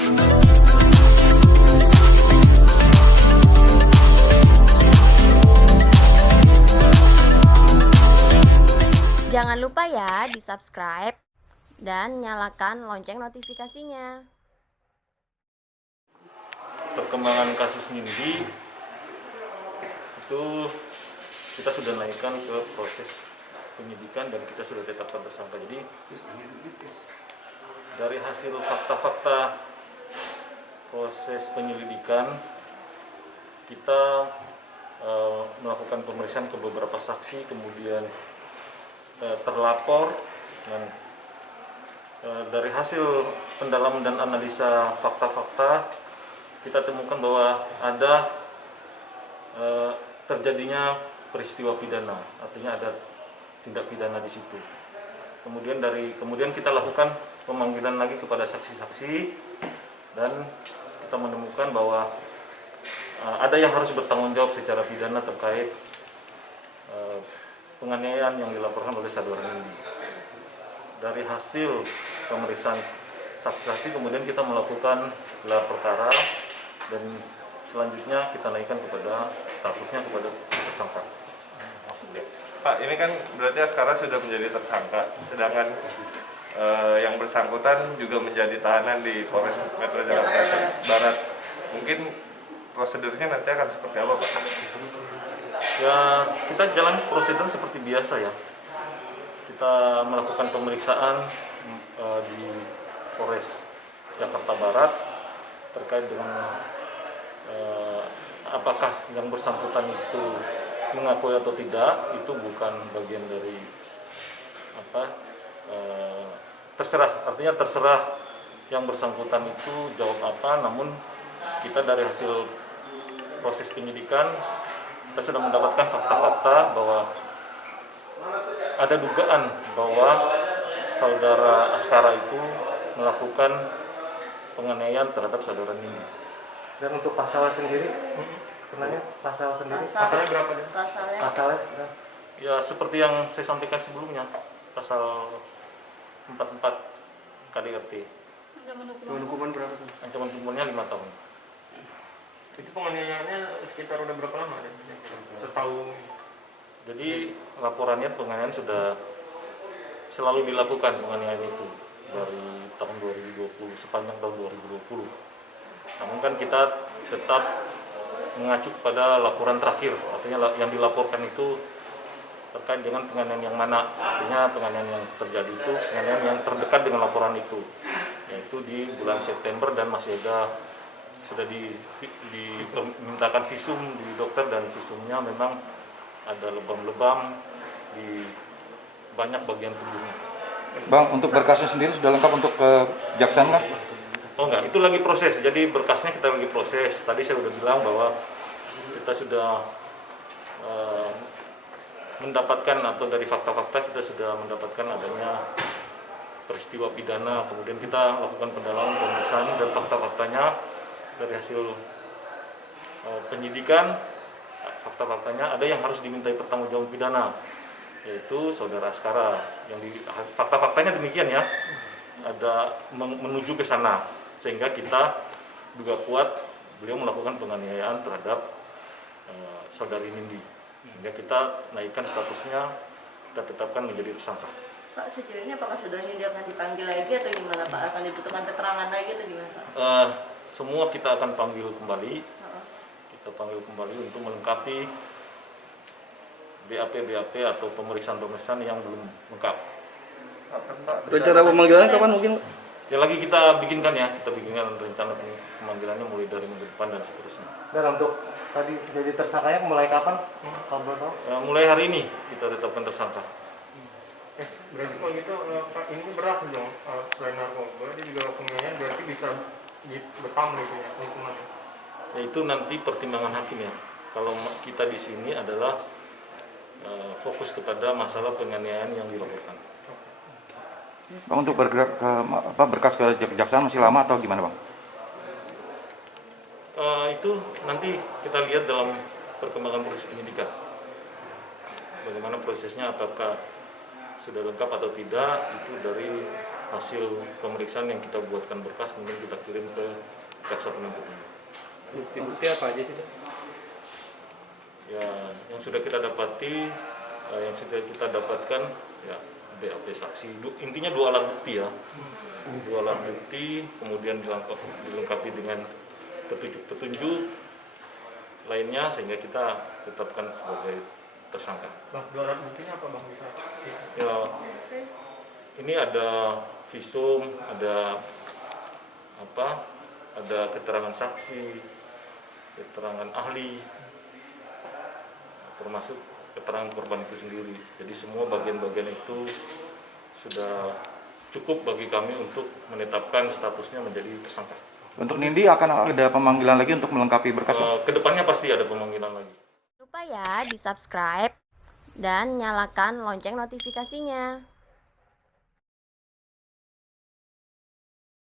Jangan lupa ya di-subscribe dan nyalakan lonceng notifikasinya. Perkembangan kasus Nindi itu kita sudah naikkan ke proses penyidikan dan kita sudah tetapkan tersangka. Jadi dari hasil fakta-fakta proses penyelidikan kita melakukan pemeriksaan ke beberapa saksi, kemudian terlapor, dan dari hasil pendalaman dan analisa fakta-fakta kita temukan bahwa ada terjadinya peristiwa pidana, artinya ada tindak pidana di situ. Kemudian kita lakukan pemanggilan lagi kepada saksi-saksi dan kita menemukan bahwa ada yang harus bertanggung jawab secara pidana terkait penganiayaan yang dilaporkan oleh saudara Nindi. Dari hasil pemeriksaan saksi-saksi kemudian kita melakukan gelar perkara dan selanjutnya kita naikkan kepada statusnya kepada tersangka. Pak, ini kan berarti sekarang sudah menjadi tersangka, sedangkan yang bersangkutan juga menjadi tahanan di Polres Metro Jakarta Barat. Mungkin prosedurnya nanti akan seperti apa, Pak? Ya, kita jalan prosedur seperti biasa ya. Kita melakukan pemeriksaan di Polres Jakarta Barat terkait dengan apakah yang bersangkutan itu mengakui atau tidak, itu bukan bagian dari terserah, artinya terserah yang bersangkutan itu jawab apa, namun kita dari hasil proses penyidikan kita sudah mendapatkan fakta-fakta bahwa ada dugaan bahwa saudara Askara itu melakukan penganiayaan terhadap saudara Nindi. Dan untuk pasalnya sendiri, kenanya pasal sendiri, Pasalnya berapa deh? pasalnya Ya seperti yang saya sampaikan sebelumnya, pasal 44 KDRT. hukuman berapa? Ancaman hukumannya 5 tahun. Itu penganiayaannya sekitar udah berapa lama? Setahun. Jadi laporannya penganiayaan sudah selalu dilakukan penganiayaan itu dari tahun 2020, sepanjang tahun 2020. Namun kan kita tetap mengacu kepada laporan terakhir, artinya yang dilaporkan itu terkait dengan penganiayaan yang mana, artinya penganiayaan yang terjadi itu penganiayaan yang terdekat dengan laporan itu, yaitu di bulan September, dan masih ada sudah dimintakan visum di dokter dan visumnya memang ada lebam-lebam di banyak bagian tubuhnya. Bang, untuk berkasnya sendiri sudah lengkap untuk kejaksaan kan? Oh enggak, itu lagi proses. Jadi berkasnya kita lagi proses. Tadi saya sudah bilang bahwa kita sudah mendapatkan, atau dari fakta-fakta kita sudah mendapatkan adanya peristiwa pidana. Kemudian kita lakukan pendalaman, pemeriksaan, dan fakta-faktanya dari hasil penyidikan, fakta-faktanya ada yang harus dimintai pertanggungjawaban pidana, yaitu saudara Askara. Fakta-faktanya demikian ya, ada menuju ke sana, sehingga kita juga kuat beliau melakukan penganiayaan terhadap saudari Nindi, sehingga kita naikkan statusnya, kita tetapkan menjadi tersangka. Pak, sejauh ini apakah sudah Nindi akan dipanggil lagi atau gimana Pak? Akan dibutuhkan keterangan lagi atau gimana Pak? Semua kita akan panggil kembali, kita panggil kembali untuk melengkapi BAP atau pemeriksaan yang belum lengkap. Rencana pemanggilannya kapan mungkin? Ya lagi kita bikinkan ya, kita bikinkan rencana pemanggilannya mulai dari minggu depan dan seterusnya. Dan untuk tadi jadi tersangkanya mulai kapan? Kalau boleh tahu? Mulai hari ini kita tetapkan tersangka. Berarti kalau gitu Pak, ini berat dong, selain narkoba dia juga penganiayaan, berarti bisa bertambah gitu ya hukumannya. Ya itu nanti pertimbangan hakim ya. Kalau kita di sini adalah fokus kepada masalah penganiayaan yang dilakukan. Bang, untuk bergerak ke berkas ke kejaksaan masih lama atau gimana, Bang? Itu nanti kita lihat dalam perkembangan proses penyidikan. Bagaimana prosesnya, apakah sudah lengkap atau tidak, itu dari hasil pemeriksaan yang kita buatkan berkas kemudian kita kirim ke jaksa penuntut umum. Bukti-bukti apa aja sih? Ya, yang sudah kita dapati, yang sudah kita dapatkan ya BAP saksi. Intinya 2 alat bukti ya. 2 alat bukti, kemudian dilengkapi dengan petunjuk-petunjuk lainnya sehingga kita tetapkan sebagai tersangka. Bang, 2 alat buktinya apa bang? Ya, ini ada visum, ada keterangan saksi, keterangan ahli, termasuk keterangan korban itu sendiri. Jadi semua bagian-bagian itu sudah cukup bagi kami untuk menetapkan statusnya menjadi tersangka. Untuk Nindi akan ada pemanggilan lagi untuk melengkapi berkas, Bang? Kedepannya pasti ada pemanggilan lagi. Lupa ya di subscribe dan nyalakan lonceng notifikasinya.